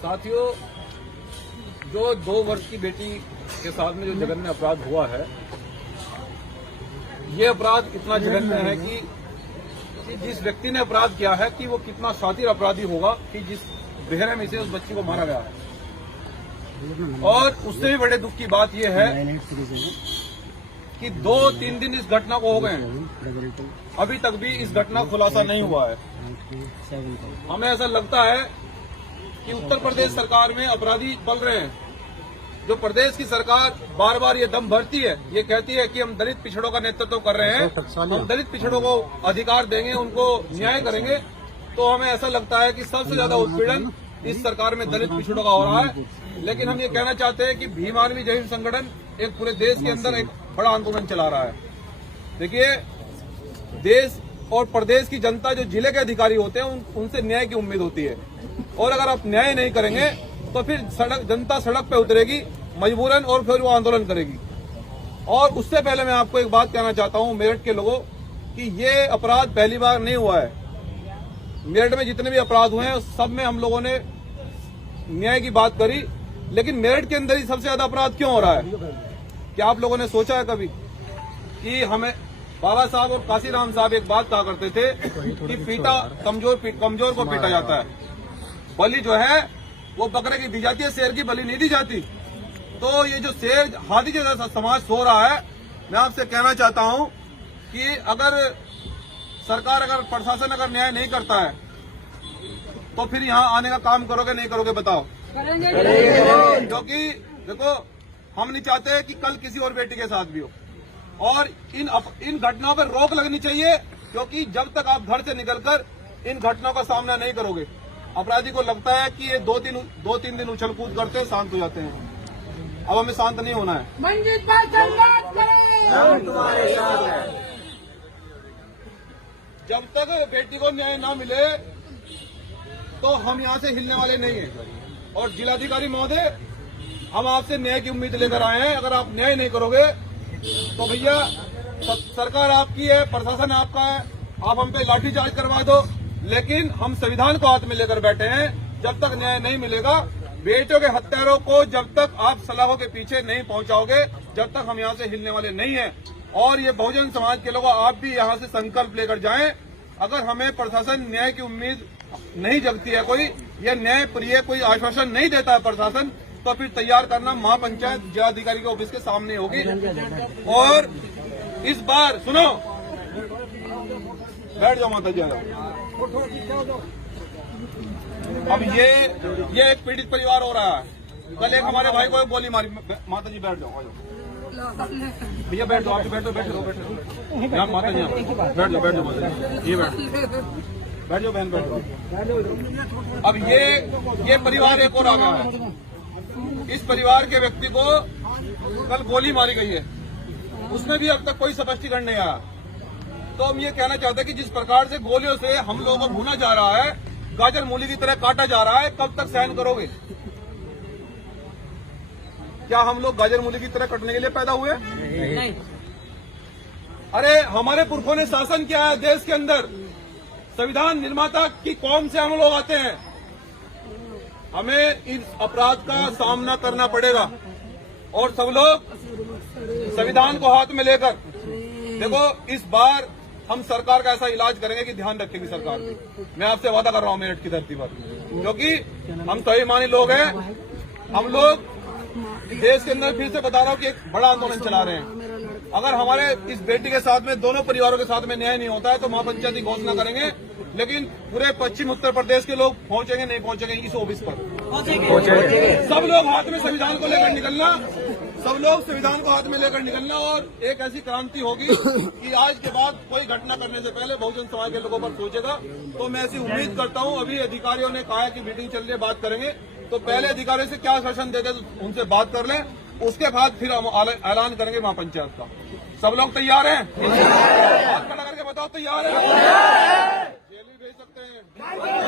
साथियों, जो 2 वर्ष की बेटी के साथ में जो जघन्य अपराध हुआ है, ये अपराध इतना जघन्य है कि जिस व्यक्ति ने अपराध किया है कि वो कितना शातिर अपराधी होगा कि जिस बेरहमी से उस बच्ची को मारा गया है। और उससे भी बड़े दुख की बात यह है कि 2-3 दिन इस घटना को हो गए हैं, अभी तक भी इस घटना का खुलासा नहीं हुआ है। हमें ऐसा लगता है कि उत्तर प्रदेश सरकार में अपराधी पल रहे हैं। जो प्रदेश की सरकार बार बार ये दम भरती है, ये कहती है कि हम दलित पिछड़ों का नेतृत्व कर रहे हैं, हम दलित पिछड़ों को अधिकार देंगे, उनको न्याय करेंगे, तो हमें ऐसा लगता है कि सबसे ज्यादा उत्पीड़न इस सरकार में दलित पिछड़ों का हो रहा है। लेकिन हम ये कहना चाहते हैं कि भीम आर्मी जय हिंद संगठन एक पूरे देश के अंदर एक बड़ा आंदोलन चला रहा है। देखिए, देश और प्रदेश की जनता जो जिले के अधिकारी होते हैं उनसे न्याय की उम्मीद होती है, और अगर आप न्याय नहीं करेंगे तो फिर जनता सड़क पे उतरेगी मजबूरन, और फिर वो आंदोलन करेगी। और उससे पहले मैं आपको एक बात कहना चाहता हूं मेरठ के लोगों कि ये अपराध पहली बार नहीं हुआ है। मेरठ में जितने भी अपराध हुए हैं सब में हम लोगों ने न्याय की बात करी, लेकिन मेरठ के अंदर ही सबसे ज्यादा अपराध क्यों हो रहा है? क्या आप लोगों ने सोचा है कभी कि हमें बाबा साहब और काशीराम साहब एक बात कहा करते थे कि पीटा कमजोर को पीटा जाता है, बलि जो है वो बकरे की दी जाती है, शेर की बलि नहीं दी जाती। तो ये जो शेर हाथी जैसा समाज सो रहा है, मैं आपसे कहना चाहता हूं कि अगर सरकार, अगर प्रशासन अगर न्याय नहीं करता है तो फिर यहां आने का काम करोगे नहीं करोगे बताओ? करेंगे। क्योंकि देखो, हम नहीं चाहते कि कल किसी और बेटी के साथ भी हो, और इन घटनाओं पर रोक लगनी चाहिए, क्योंकि जब तक आप घर से निकलकर इन घटनाओं का सामना नहीं करोगे, अपराधी को लगता है कि ये 2-3 दिन उछल कूद करते हैं, शांत हो जाते हैं। अब हमें शांत नहीं होना है। मंजीत भाई संवाद करें, हम तुम्हारे साथ हैं। जब तक बेटी को न्याय ना मिले तो हम यहाँ से हिलने वाले नहीं हैं। और जिलाधिकारी महोदय, हम आपसे न्याय की उम्मीद लेकर आए हैं। अगर आप न्याय नहीं करोगे तो भैया सरकार आपकी है, प्रशासन आपका है, आप हम पे लाठीचार्ज करवा दो, लेकिन हम संविधान को हाथ में लेकर बैठे हैं। जब तक न्याय नहीं मिलेगा, बेटियों के हत्यारों को जब तक आप सलाखों के पीछे नहीं पहुंचाओगे, जब तक हम यहाँ से हिलने वाले नहीं हैं। और ये बहुजन समाज के लोग, आप भी यहाँ से संकल्प लेकर जाएं। अगर हमें प्रशासन न्याय की उम्मीद नहीं जगती है, कोई यह न्याय प्रिय कोई आश्वासन नहीं देता है प्रशासन, तो फिर तैयार करना महापंचायत जिलाधिकारी के ऑफिस के सामने होगी। और इस बार सुनो, बैठ जाओ माता जी। अब ये एक पीड़ित परिवार हो रहा है। कल एक हमारे भाई को गोली मारी। माता जी बैठ जाओ, भैया बैठ जाओ, आप बैठो माता जी, बैठ जाओ माता जी, ये बैठ जाओ बहन, बैठ जाओ। अब ये परिवार एक और आ गया है। इस परिवार के व्यक्ति को कल गोली मारी गई है, उसमें भी अब तक कोई स्पष्टीकरण नहीं आया। तो हम ये कहना चाहते हैं कि जिस प्रकार से गोलियों से हम लोगों को भूना जा रहा है, गाजर मूली की तरह काटा जा रहा है, कब तक सहन करोगे? क्या हम लोग गाजर मूली की तरह कटने के लिए पैदा हुए? नहीं। अरे हमारे पुरखों ने शासन किया है देश के अंदर, संविधान निर्माता की कौम से हम लोग आते हैं। हमें इस अपराध का सामना करना पड़ेगा, और सब लोग संविधान को हाथ में लेकर देखो, इस बार हम सरकार का ऐसा इलाज करेंगे कि ध्यान रखेगी सरकार भी। मैं आपसे वादा कर रहा हूं मेरठ की धरती पर, क्योंकि हम स्वाभिमानी लोग हैं। हम लोग देश के अंदर, फिर से बता रहा हूं कि एक बड़ा आंदोलन चला रहे हैं। अगर हमारे इस बेटी के साथ में, दोनों परिवारों के साथ में न्याय नहीं होता है तो महापंचायत की घोषणा करेंगे, लेकिन पूरे पश्चिम उत्तर प्रदेश के लोग पहुंचेंगे नहीं पहुंचेंगे इस ऑफिस पर? सब लोग हाथ में संविधान को लेकर निकलना, सब लोग संविधान को हाथ में लेकर निकलना, और एक ऐसी क्रांति होगी कि आज के बाद कोई घटना करने से पहले बहुजन समाज के लोगों पर सोचेगा। तो मैं ऐसी उम्मीद करता हूं। अभी अधिकारियों ने कहा है कि मीटिंग चल रही है, बात करेंगे, तो पहले अधिकारियों से क्या शासन देते तो उनसे बात कर लें, उसके बाद फिर हम ऐलान करेंगे महापंचायत का। सब लोग तैयार हैं? हाथ खड़ा करके बताओ, तैयार है? जेल भी भेज सकते हैं।